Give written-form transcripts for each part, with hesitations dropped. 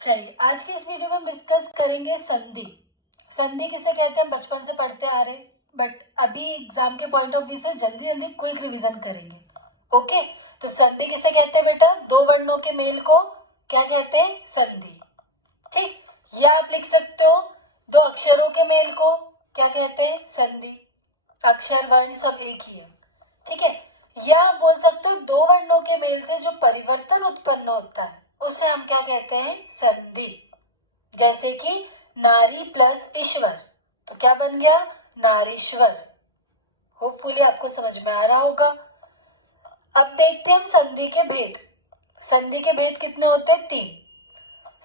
चलिए आज की इस वीडियो में हम डिस्कस करेंगे संधि। संधि किसे कहते हैं, बचपन से पढ़ते आ रहे, बट अभी एग्जाम के पॉइंट ऑफ व्यू से जल्दी जल्दी क्विक रिवीजन करेंगे। ओके, तो संधि किसे कहते हैं बेटा? दो वर्णों के मेल को क्या कहते हैं? संधि। ठीक, या आप लिख सकते हो दो अक्षरों के मेल को क्या कहते हैं? संधि। अक्षर वर्ण सब एक ही है, ठीक है। या आप बोल सकते हो दो वर्णों के मेल से जो परिवर्तन उत्पन्न होता है उसे हम क्या कहते हैं? संधि। जैसे कि नारी प्लस ईश्वर, तो क्या बन गया? नारीश्वर। होपफुली आपको समझ में आ रहा होगा। अब देखते हैं हम संधि के भेद। संधि के भेद कितने होते हैं? 3।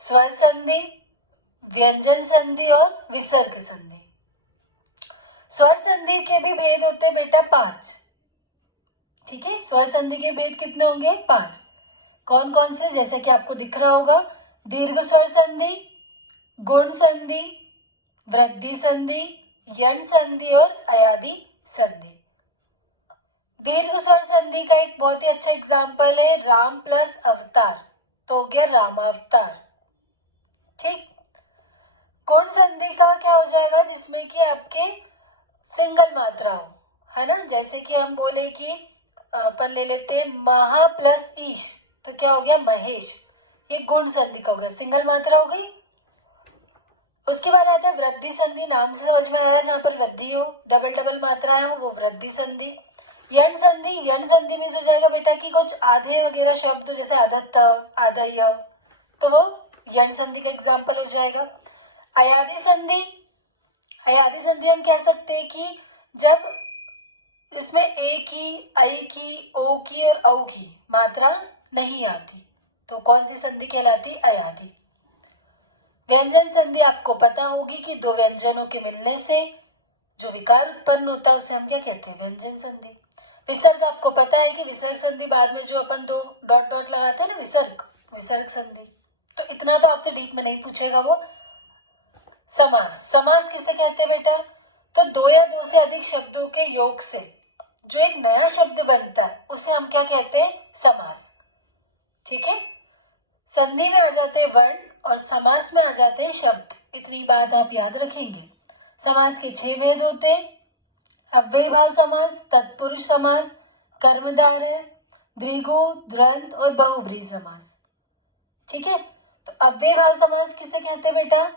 स्वर संधि, व्यंजन संधि और विसर्ग संधि। स्वर संधि के भी भेद होते हैं बेटा 5। ठीक है, स्वर संधि के भेद कितने होंगे? 5। कौन कौन से? जैसे कि आपको दिख रहा होगा, दीर्घ स्वर संधि, गुण संधि, वृद्धि संधि, यण संधि और अयादि संधि। दीर्घ स्वर संधि का एक बहुत ही अच्छा एग्जाम्पल है राम प्लस अवतार, तो हो गया रामावतार। ठीक, गुण संधि का क्या हो जाएगा? जिसमें कि आपके सिंगल मात्रा हो, है ना। जैसे कि हम बोले कि अपन ले लेते हैं महा प्लस ईश, तो क्या हो गया? महेश। ये गुण संधि का हो गया, सिंगल मात्रा हो गई। उसके बाद आता है वृद्धि संधि, नाम से समझ में आ रहा है, जहां पर वृद्धि हो, डबल डबल मात्रा है वो वृद्धि संधि। यण संधि, यण संधि में हो जाएगा बेटा कि कुछ आधे वगैरह शब्द जैसे आधा आधा य, तो वो यण संधि का एग्जाम्पल हो जाएगा। अयादि संधि, अयादि संधि हम कह सकते हैं कि जब इसमें ए की, आई की, ओ की और औ की मात्रा नहीं आती, तो कौन सी संधि कहलाती? अयादि। व्यंजन संधि आपको पता होगी कि दो व्यंजनों के मिलने से जो विकार उत्पन्न होता है उसे हम क्या कहते हैं? व्यंजन संधि। विसर्ग आपको पता है कि विसर्ग संधि बाद में जो अपन दो डॉट डॉट लगाते हैं ना, विसर्ग, विसर्ग संधि। तो इतना तो आपसे डीप में नहीं पूछेगा वो। समास, समास किसे कहते हैं बेटा? तो दो या दो से अधिक शब्दों के योग से जो एक नया शब्द बनता है उसे हम क्या कहते हैं? समास। ठीक है, संधि में आ जाते हैं वर्ण और समास में आ जाते हैं शब्द। इतनी बात आप याद रखेंगे। समास के 6 भेद होते हैं, अव्ययीभाव समास, तत्पुरुष समास, कर्मधारय, द्विगु, द्वंद्व और बहुब्रीहि समास। ठीक है, तो अव्ययीभाव समास किसे कहते हैं बेटा?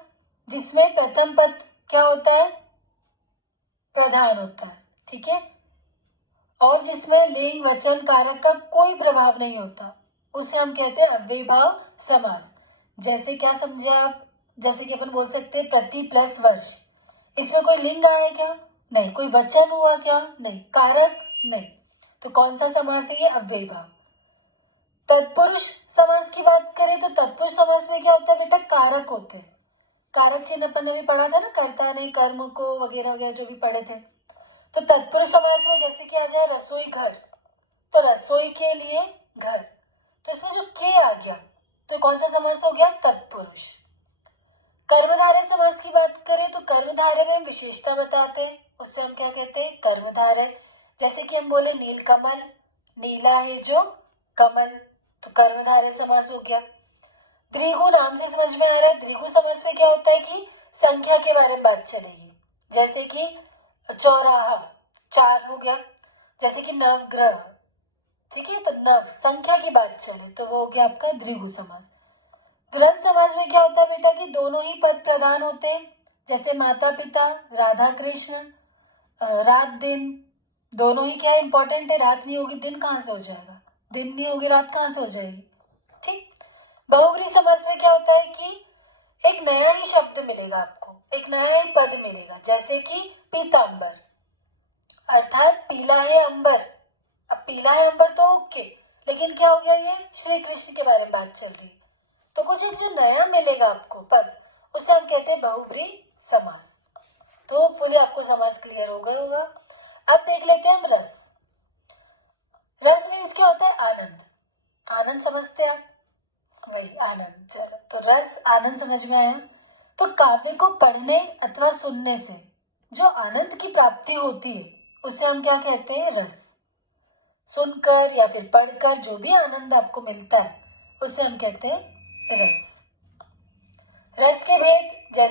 जिसमें प्रथम पद क्या होता है? प्रधान होता है। ठीक है, और जिसमें लिंग वचन कारक का कोई प्रभाव नहीं होता उसे हम कहते हैं अव्ययीभाव समास। जैसे क्या समझे आप? जैसे कि अपन बोल सकते हैं प्रति प्लस वर्ष, इसमें कोई लिंग आया क्या? नहीं। कोई वचन हुआ क्या? नहीं। कारक? नहीं। तो कौन सा समास है ये? अव्ययीभाव। तत्पुरुष समास की बात करें तो तत्पुरुष समास में क्या होता है बेटा? कारक होते हैं। कारक चिन्ह अपन ने भी पढ़ा था ना, कर्ता ने कर्म को वगैरह वगैरह जो भी पढ़े थे। तो तत्पुरुष समास में जैसे कि आ जाए रसोई घर, तो रसोई के लिए घर, तो इसमें जो के आ गया तो कौन सा समास हो गया? तत्पुरुष। कर्मधारय समास की बात करें तो कर्मधारय में हम विशेषता बताते हैं, उससे हम क्या कहते हैं? कर्मधारय। जैसे कि हम बोले नीलकमल, नीला है जो कमल, तो कर्मधारय समास हो गया। द्विगु, नाम से समझ में आ रहा है, द्विगु समास में क्या होता है कि संख्या के बारे में बात चलेगी। जैसे कि चौराहा, 4 हो गया। जैसे कि नवग्रह, ठीक है, तो नव संख्या की बात चले तो वो हो गया आपका द्विगु समास। द्वंद्व समास में क्या होता है बेटा कि दोनों ही पद प्रधान होते हैं। जैसे माता पिता, राधा कृष्ण, रात दिन, दोनों ही क्या इंपॉर्टेंट है। रात नहीं होगी दिन कहाँ से हो जाएगा? दिन नहीं होगी रात कहाँ से हो जाएगी? ठीक। बहुब्रीहि समास में क्या होता है कि एक नया ही शब्द मिलेगा आपको, एक नया ही पद मिलेगा। जैसे कि पीतांबर, अर्थात पीला है अंबर। अब पीला है अंबर तो ओके, लेकिन क्या हो गया? ये श्री कृष्ण के बारे में बात चल रही, तो कुछ एक जो नया मिलेगा आपको पद उसे हम कहते हैं बहुब्रीहि समास। तो फुली आपको समास क्लियर हो गया होगा। अब देख लेते हैं हम रस। रस मीन्स क्या होता है? आनंद। आनंद समझते हैं आप? वही आनंद। चलो, तो रस आनंद समझ में आया। तो काव्य को पढ़ने अथवा सुनने से जो आनंद की प्राप्ति होती है उसे हम क्या कहते हैं? रस। सुनकर या फिर पढ़कर जो भी आनंद आपको मिलता है उसे हम कहते हैं रस।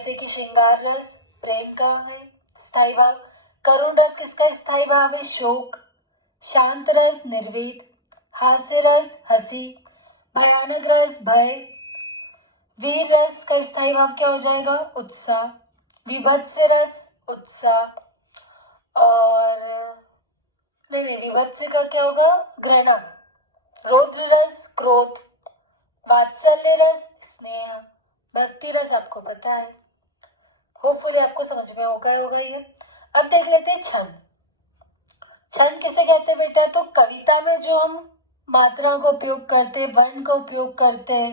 जैसे कि श्रृंगार रस प्रेम का है स्थायी भाव, करुण रस किसका स्थायी भाव है, शोक, शांत रस निर्वेद, हास्य रस हंसी, भयानक रस भय, वीर रस का स्थायी भाव क्या हो जाएगा, उत्साह, विभत्स रस उत्साह, और नहीं विभत्स का क्या होगा, घृणा, रौद्र रस क्रोध, वात्सल्य रस स्नेह, भक्ति रस आपको पता है, होपफुली आपको समझ में होगा ये। अब देख लेते हैं छंद। छंद किसे कहते हैं बेटा, तो कविता में जो हम मात्रा का उपयोग करते हैं, वर्ण का उपयोग करते हैं,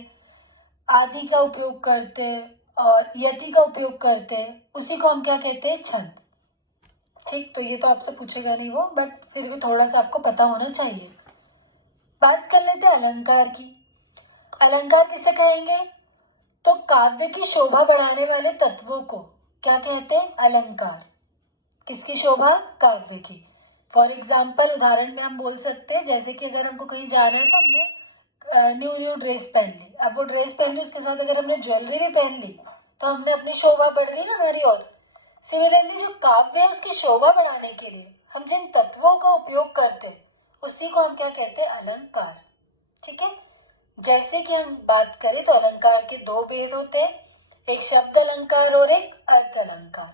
आदि का उपयोग करते हैं और यति का उपयोग करते हैं, उसी को हम क्या कहते हैं, छंद। ठीक, तो ये तो आपसे पूछेगा नहीं वो, बट फिर भी थोड़ा सा आपको पता होना चाहिए। बात कर लेते हैं अलंकार की। अलंकार किसे कहेंगे, तो काव्य की शोभा बढ़ाने वाले तत्वों को क्या कहते हैं, अलंकार। किसकी शोभा, काव्य की। फॉर एग्जाम्पल उदाहरण में हम बोल सकते हैं, जैसे कि अगर हमको कहीं जाना है तो हमने न्यू ड्रेस पहन ली, अब वो ड्रेस पहन ली, उसके साथ अगर हमने ज्वेलरी भी पहन ली तो हमने अपनी शोभा बढ़ ली ना हमारी और। सिमिलरली जो काव्य है उसकी शोभा बढ़ाने के लिए हम जिन तत्वों का उपयोग करते हैं उसी को हम क्या कहते हैं, अलंकार। ठीक है, जैसे कि हम बात करें तो अलंकार के दो भेद होते हैं, एक शब्द अलंकार और एक अर्थ अलंकार।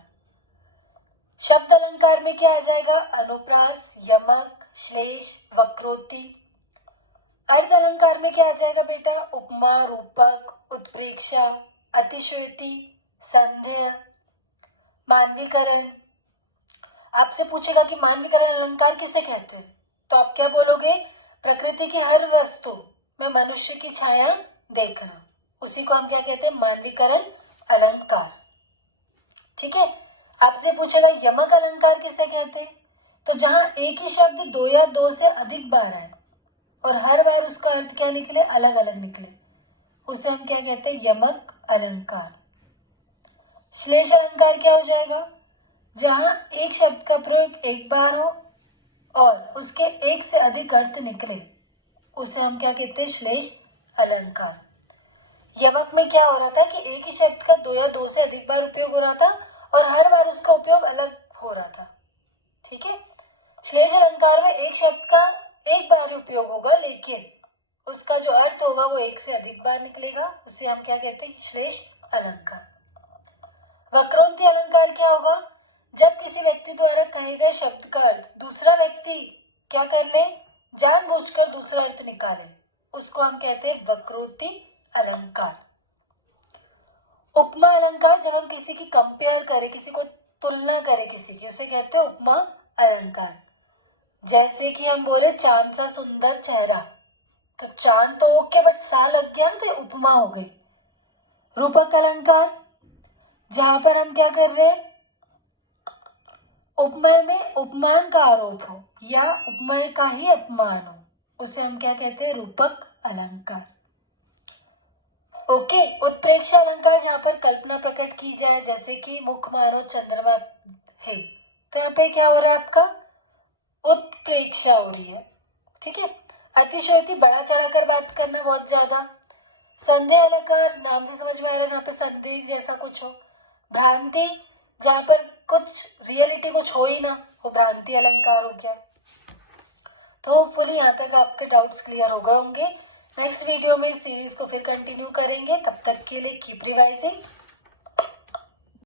शब्द अलंकार में क्या आ जाएगा, अनुप्रास, यमक, श्लेष, वक्रोक्ति। अर्थ अलंकार में क्या आ जाएगा बेटा, उपमा, रूपक, उत्प्रेक्षा, अतिशयोक्ति, संदेह, मानवीकरण। आपसे पूछेगा कि मानवीकरण अलंकार किसे कहते हैं, तो आप क्या बोलोगे, प्रकृति की हर वस्तु में मनुष्य की छाया देखना, उसी को हम क्या कहते हैं, मानवीकरण अलंकार। ठीक है, आपसे पूछेगा यमक अलंकार किसे कहते हैं, तो जहां एक ही शब्द दो या दो से अधिक बार आए और हर बार उसका अर्थ क्या निकले, अलग अलग निकले, उसे हम क्या कहते हैं, यमक अलंकार। श्लेष अलंकार क्या हो जाएगा, जहां एक शब्द का प्रयोग एक बार हो और उसके एक से अधिक अर्थ निकले, उसे हम क्या कहते हैं, श्लेष अलंकार। यमक में क्या हो रहा था कि एक ही शब्द का दो या दो से अधिक बार उपयोग हो रहा था और हर बार उसका उपयोग अलग हो रहा था। ठीक है, श्लेष अलंकार में एक शब्द का एक बार उपयोग होगा लेकिन उसका जो अर्थ होगा वो एक से अधिक बार निकलेगा, उसे हम क्या कहते हैं, श्लेष अलंकार। वक्रोक्ति अलंकार क्या होगा, जब किसी व्यक्ति द्वारा कहे गए शब्द का अर्थ दूसरा व्यक्ति क्या कर ले, जानबूझकर दूसरा अर्थ निकाले, उसको हम कहते हैं वक्रोक्ति अलंकार। उपमा अलंकार, जब हम किसी की कंपेयर करें, किसी को तुलना करें किसी की, उसे कहते हैं उपमा अलंकार। जैसे कि हम बोले चांद सा सुंदर चेहरा, तो चांद तो ओके बट सा लग गया ना, तो उपमा हो गई। रूपक अलंकार, जहां पर हम क्या कर रहे हैं, उपमा में उपमान का आरोप हो या उपमा का ही अपमान हो, उसे हम क्या कहते हैं, रूपक अलंकार। ओके, उत्प्रेक्षा अलंकार, जहां पर कल्पना प्रकट की जाए, जैसे कि मुख मारो चंद्रमा है, तो यहाँ पे क्या हो रहा है, आपका उत्प्रेक्षा हो रही है। ठीक है, अतिशयोक्ति, बड़ा चढ़ाकर बात करना बहुत ज्यादा। संदेह अलंकार, नाम से समझ में आ रहा है, जहाँ पे संदेह जैसा कुछ हो। भ्रांति, जहां पर कुछ रियलिटी कुछ हो ही ना, वो भ्रांति अलंकार हो गया। तो होपफुली यहाँ तक आपके डाउट्स क्लियर हो गए होंगे। नेक्स्ट वीडियो में इस सीरीज को फिर कंटिन्यू करेंगे, तब तक के लिए